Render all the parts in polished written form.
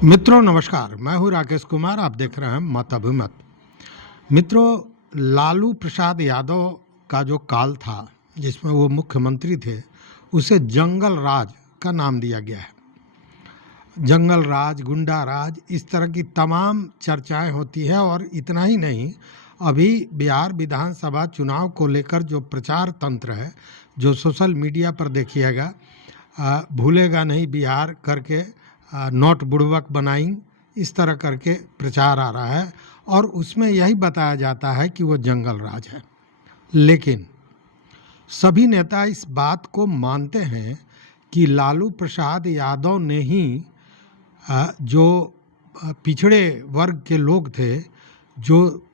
मित्रों नमस्कार, मैं हूं राकेश कुमार। आप देख रहे हैं मत अभिमत। मित्रों, लालू प्रसाद यादव का जो काल था जिसमें वो मुख्यमंत्री थे, उसे जंगल राज का नाम दिया गया है। जंगल राज, गुंडा राज, इस तरह की तमाम चर्चाएं होती है। और इतना ही नहीं, अभी बिहार विधानसभा चुनाव को लेकर जो प्रचार तंत्र है, जो सोशल मीडिया पर देखिएगा, भूलेगा नहीं बिहार करके, नोट बुड़वक बनाई, इस तरह करके प्रचार आ रहा है और उसमें यही बताया जाता है कि वो जंगल राज है। लेकिन सभी नेता इस बात को मानते हैं कि लालू प्रसाद यादव ने ही जो पिछड़े वर्ग के लोग थे, जो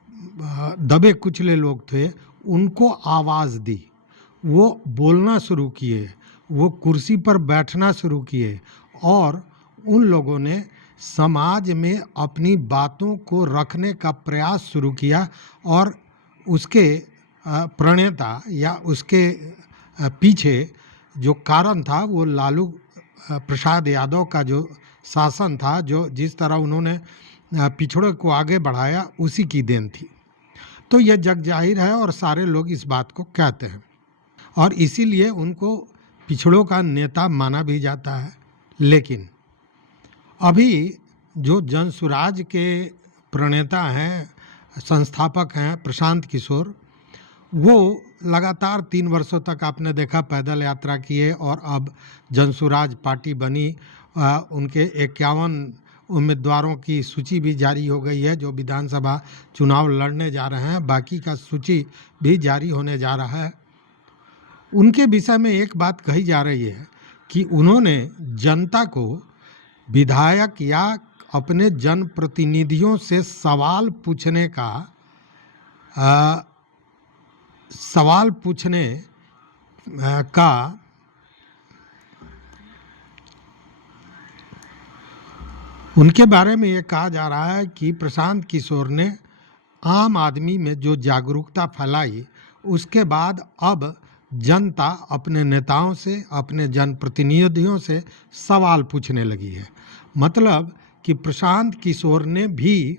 दबे कुचले लोग थे, उनको आवाज़ दी। वो बोलना शुरू किए, वो कुर्सी पर बैठना शुरू किए और उन लोगों ने समाज में अपनी बातों को रखने का प्रयास शुरू किया। और उसके प्रणेता या उसके पीछे जो कारण था, वो लालू प्रसाद यादव का जो शासन था, जो जिस तरह उन्होंने पिछड़ों को आगे बढ़ाया, उसी की देन थी। तो यह जग जाहिर है और सारे लोग इस बात को कहते हैं और इसीलिए उनको पिछड़ों का नेता माना भी जाता है। लेकिन अभी जो जनसुराज के प्रणेता हैं, संस्थापक हैं प्रशांत किशोर, वो लगातार 3 वर्षों तक आपने देखा पैदल यात्रा किए और अब जनसुराज पार्टी बनी। उनके 51 उम्मीदवारों की सूची भी जारी हो गई है जो विधानसभा चुनाव लड़ने जा रहे हैं। बाकी का सूची भी जारी होने जा रहा है। उनके विषय में एक बात कही जा रही है कि उन्होंने जनता को विधायक या अपने जनप्रतिनिधियों से सवाल पूछने का उनके बारे में ये कहा जा रहा है कि प्रशांत किशोर ने आम आदमी में जो जागरूकता फैलाई, उसके बाद अब जनता अपने नेताओं से, अपने जनप्रतिनिधियों से सवाल पूछने लगी है। मतलब कि प्रशांत किशोर ने भी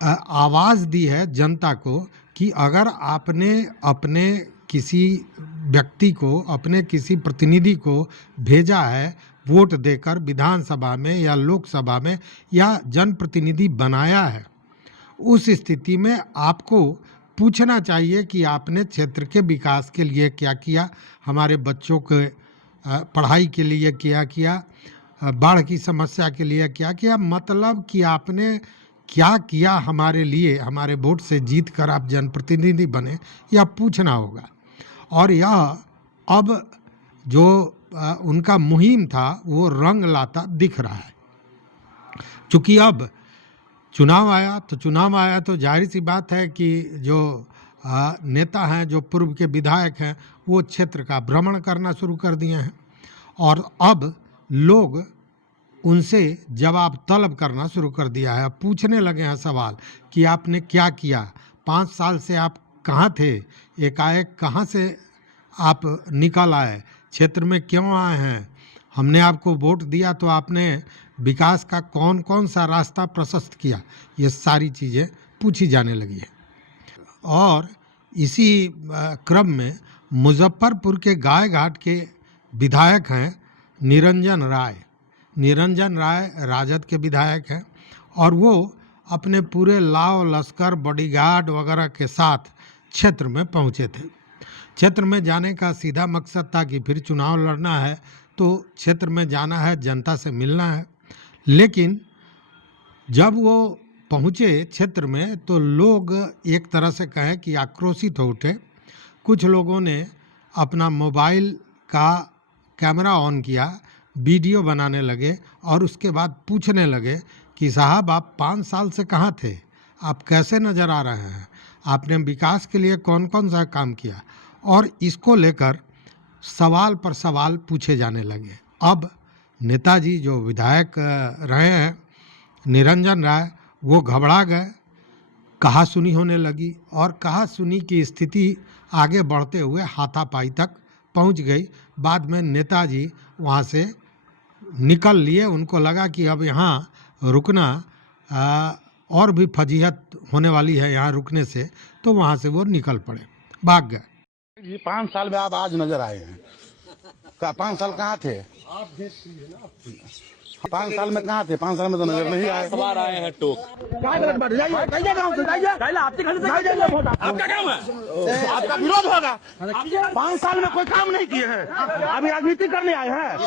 आवाज़ दी है जनता को कि अगर आपने अपने किसी व्यक्ति को, अपने किसी प्रतिनिधि को भेजा है वोट देकर विधानसभा में या लोकसभा में या जनप्रतिनिधि बनाया है, उस स्थिति में आपको पूछना चाहिए कि आपने क्षेत्र के विकास के लिए क्या किया, हमारे बच्चों के पढ़ाई के लिए क्या किया, बाढ़ की समस्या के लिए क्या किया। मतलब कि आपने क्या किया हमारे लिए, हमारे वोट से जीत कर आप जनप्रतिनिधि बने, यह पूछना होगा। और यह अब जो उनका मुहिम था वो रंग लाता दिख रहा है। चूँकि अब चुनाव आया तो जाहिर सी बात है कि जो नेता हैं, जो पूर्व के विधायक हैं, वो क्षेत्र का भ्रमण करना शुरू कर दिए हैं और अब लोग उनसे जवाब तलब करना शुरू कर दिया है। पूछने लगे हैं सवाल कि आपने क्या किया, 5 साल से आप कहाँ थे, एकाएक कहाँ से आप निकल आए, क्षेत्र में क्यों आए हैं, हमने आपको वोट दिया तो आपने विकास का कौन कौन सा रास्ता प्रशस्त किया। ये सारी चीज़ें पूछी जाने लगी है। और इसी क्रम में मुजफ्फरपुर के गाय घाट के विधायक हैं निरंजन राय राजद के विधायक हैं और वो अपने पूरे लाव लश्कर, बॉडीगार्ड वगैरह के साथ क्षेत्र में पहुंचे थे। क्षेत्र में जाने का सीधा मकसद था कि फिर चुनाव लड़ना है तो क्षेत्र में जाना है, जनता से मिलना है। लेकिन जब वो पहुँचे क्षेत्र में तो लोग एक तरह से कहें कि आक्रोशित हो उठे। कुछ लोगों ने अपना मोबाइल का कैमरा ऑन किया, वीडियो बनाने लगे और उसके बाद पूछने लगे कि साहब आप 5 साल से कहाँ थे, आप कैसे नज़र आ रहे हैं, आपने विकास के लिए कौन कौन सा काम किया। और इसको लेकर सवाल पर सवाल पूछे जाने लगे। अब नेताजी जो विधायक रहे हैं निरंजन राय, वो घबरा गए, कहासुनी होने लगी और कहासुनी की स्थिति आगे बढ़ते हुए हाथापाई तक पहुंच गई। बाद में नेताजी वहां से निकल लिए। उनको लगा कि अब यहाँ रुकना आ, और भी फजीहत होने वाली है यहाँ रुकने से, तो वहाँ से वो निकल पड़े, भाग गए। ये 5 साल में आप आज नजर आए हैं। 5 साल कहाँ थे? 5 साल में कहाँ थे? 5 साल में तो नजर नहीं आए। सवार आए हैं टोक। आपका काम है, आपका विरोध होगा। 5 साल में कोई काम नहीं किए हैं, अभी राजनीति करने आए हैं।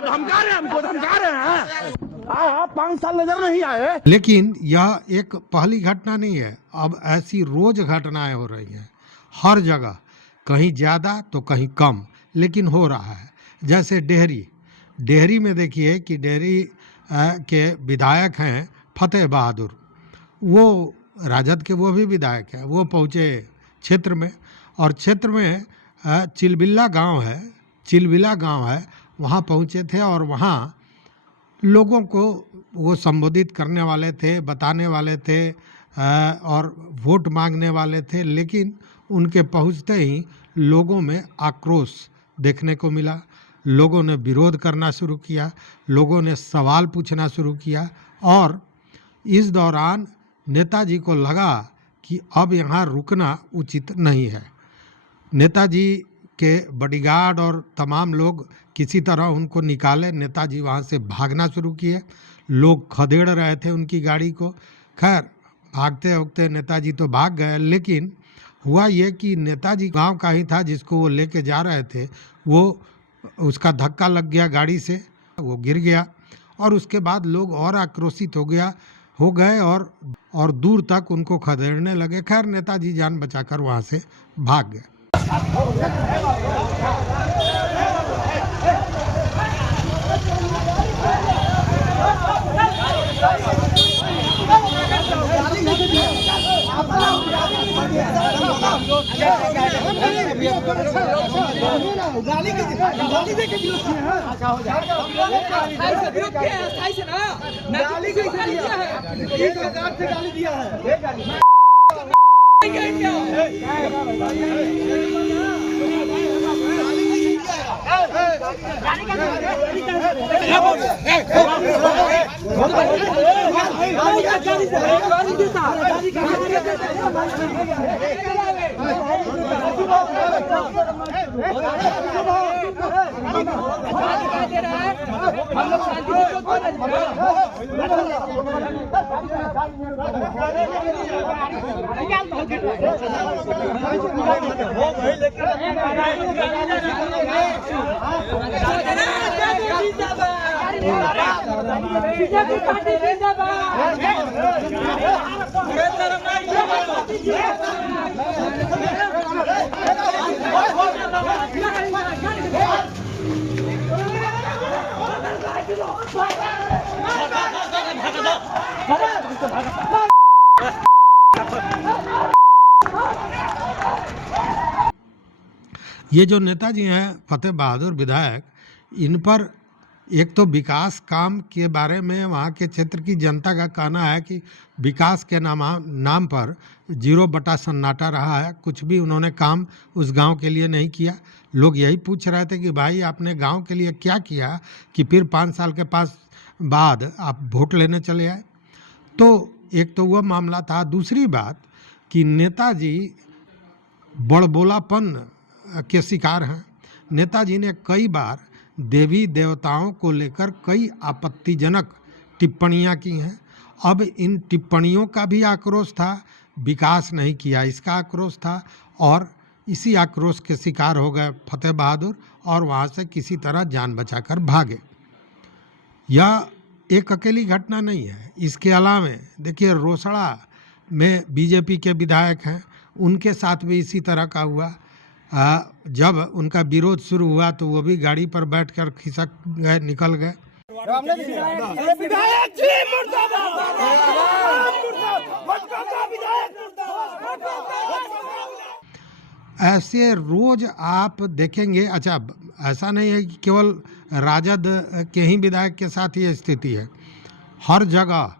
धमका रहे हैं, हमको धमका रहे हैं। आप 5 साल नजर नहीं आए। लेकिन यह एक पहली घटना नहीं है, अब ऐसी रोज घटनाएं हो रही हैं हर जगह, कहीं ज़्यादा तो कहीं कम, लेकिन हो रहा है। जैसे डेहरी में देखिए कि डेहरी के विधायक हैं फतेह बहादुर, वो राजद के वो भी विधायक हैं, वो पहुँचे क्षेत्र में, और क्षेत्र में चिलबिल्ला गांव है, वहाँ पहुँचे थे और वहाँ लोगों को वो संबोधित करने वाले थे, बताने वाले थे और वोट मांगने वाले थे। लेकिन उनके पहुंचते ही लोगों में आक्रोश देखने को मिला, लोगों ने विरोध करना शुरू किया, लोगों ने सवाल पूछना शुरू किया, और इस दौरान नेताजी को लगा कि अब यहाँ रुकना उचित नहीं है। नेताजी के बॉडीगार्ड और तमाम लोग किसी तरह उनको निकाले, नेताजी वहाँ से भागना शुरू किए, लोग खदेड़ रहे थे उनकी गाड़ी को। खैर भागते वगते नेताजी तो भाग गए, लेकिन हुआ ये कि नेताजी गांव का ही था जिसको वो लेके जा रहे थे, वो उसका धक्का लग गया गाड़ी से, वो गिर गया, और उसके बाद लोग और आक्रोशित हो गए और दूर तक उनको खदेड़ने लगे। खैर नेताजी जान बचाकर वहाँ से भाग गए। ये जो नेताजी हैं फतेह बहादुर विधायक, इन पर एक तो विकास काम के बारे में वहाँ के क्षेत्र की जनता का कहना है कि विकास के नाम पर 0 सन्नाटा रहा है, कुछ भी उन्होंने काम उस गांव के लिए नहीं किया। लोग यही पूछ रहे थे कि भाई आपने गांव के लिए क्या किया कि फिर 5 साल के बाद आप वोट लेने चले आए। तो एक तो वह मामला था। दूसरी बात कि नेताजी बड़बोलापन के शिकार हैं। नेताजी ने कई बार देवी देवताओं को लेकर कई आपत्तिजनक टिप्पणियां की हैं। अब इन टिप्पणियों का भी आक्रोश था, विकास नहीं किया इसका आक्रोश था, और इसी आक्रोश के शिकार हो गए फतेह बहादुर और वहाँ से किसी तरह जान बचाकर भागे। यह एक अकेली घटना नहीं है। इसके अलावा देखिए रोसड़ा में बीजेपी के विधायक हैं, उनके साथ भी इसी तरह का हुआ। जब उनका विरोध शुरू हुआ तो वो भी गाड़ी पर बैठकर खिसक गए, निकल गए। ऐसे रोज आप देखेंगे। अच्छा, ऐसा नहीं है कि केवल राजद के ही विधायक के साथ ये स्थिति है, हर जगह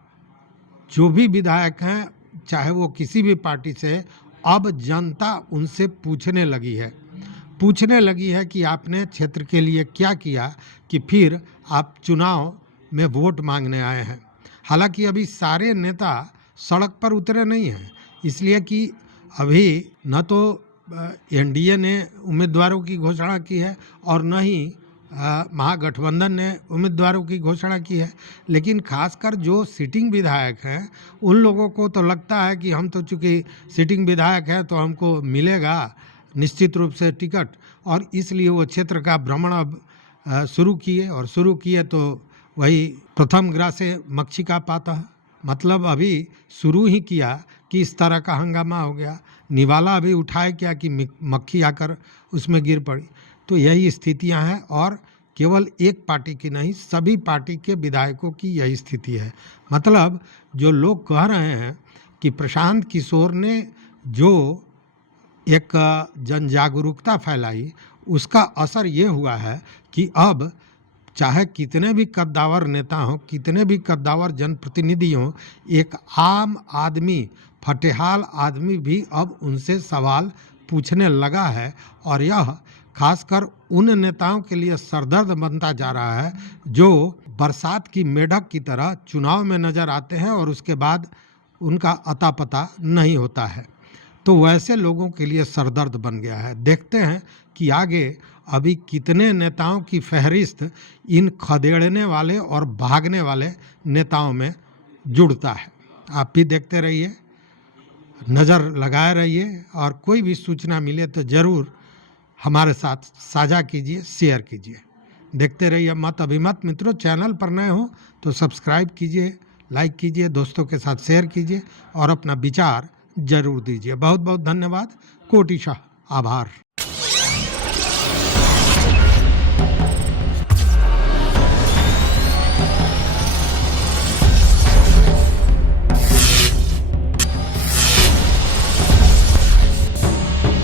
जो भी विधायक हैं चाहे वो किसी भी पार्टी से, अब जनता उनसे पूछने लगी है कि आपने क्षेत्र के लिए क्या किया कि फिर आप चुनाव में वोट मांगने आए हैं। हालांकि अभी सारे नेता सड़क पर उतरे नहीं हैं, इसलिए कि अभी न तो एनडीए ने उम्मीदवारों की घोषणा की है और न ही महागठबंधन ने उम्मीदवारों की घोषणा की है। लेकिन खासकर जो सिटिंग विधायक हैं उन लोगों को तो लगता है कि हम तो चूँकि सिटिंग विधायक हैं तो हमको मिलेगा निश्चित रूप से टिकट, और इसलिए वो क्षेत्र का भ्रमण अब शुरू किए तो वही प्रथम ग्रासे मक्षिका पातः, मतलब अभी शुरू ही किया कि इस तरह का हंगामा हो गया। निवाला अभी उठाए क्या कि मक्खी आकर उसमें गिर पड़ी। तो यही स्थितियां हैं और केवल एक पार्टी की नहीं, सभी पार्टी के विधायकों की यही स्थिति है। मतलब जो लोग कह रहे हैं कि प्रशांत किशोर ने जो एक जन जागरूकता फैलाई उसका असर ये हुआ है कि अब चाहे कितने भी कद्दावर नेता हों, कितने भी कद्दावर जनप्रतिनिधि हों, एक आम आदमी, फटेहाल आदमी भी अब उनसे सवाल पूछने लगा है। और यह खासकर उन नेताओं के लिए सरदर्द बनता जा रहा है जो बरसात की मेढक की तरह चुनाव में नज़र आते हैं और उसके बाद उनका अता पता नहीं होता है। तो वैसे लोगों के लिए सरदर्द बन गया है। देखते हैं कि आगे अभी कितने नेताओं की फहरिस्त इन खदेड़ने वाले और भागने वाले नेताओं में जुड़ता है। आप भी देखते रहिए, नज़र लगाए रहिए, और कोई भी सूचना मिले तो ज़रूर हमारे साथ साझा कीजिए, शेयर कीजिए। देखते रहिए मत अभिमत। मित्रों, चैनल पर नए हो तो सब्सक्राइब कीजिए, लाइक कीजिए, दोस्तों के साथ शेयर कीजिए और अपना विचार जरूर दीजिए। बहुत बहुत धन्यवाद, कोटिशः आभार।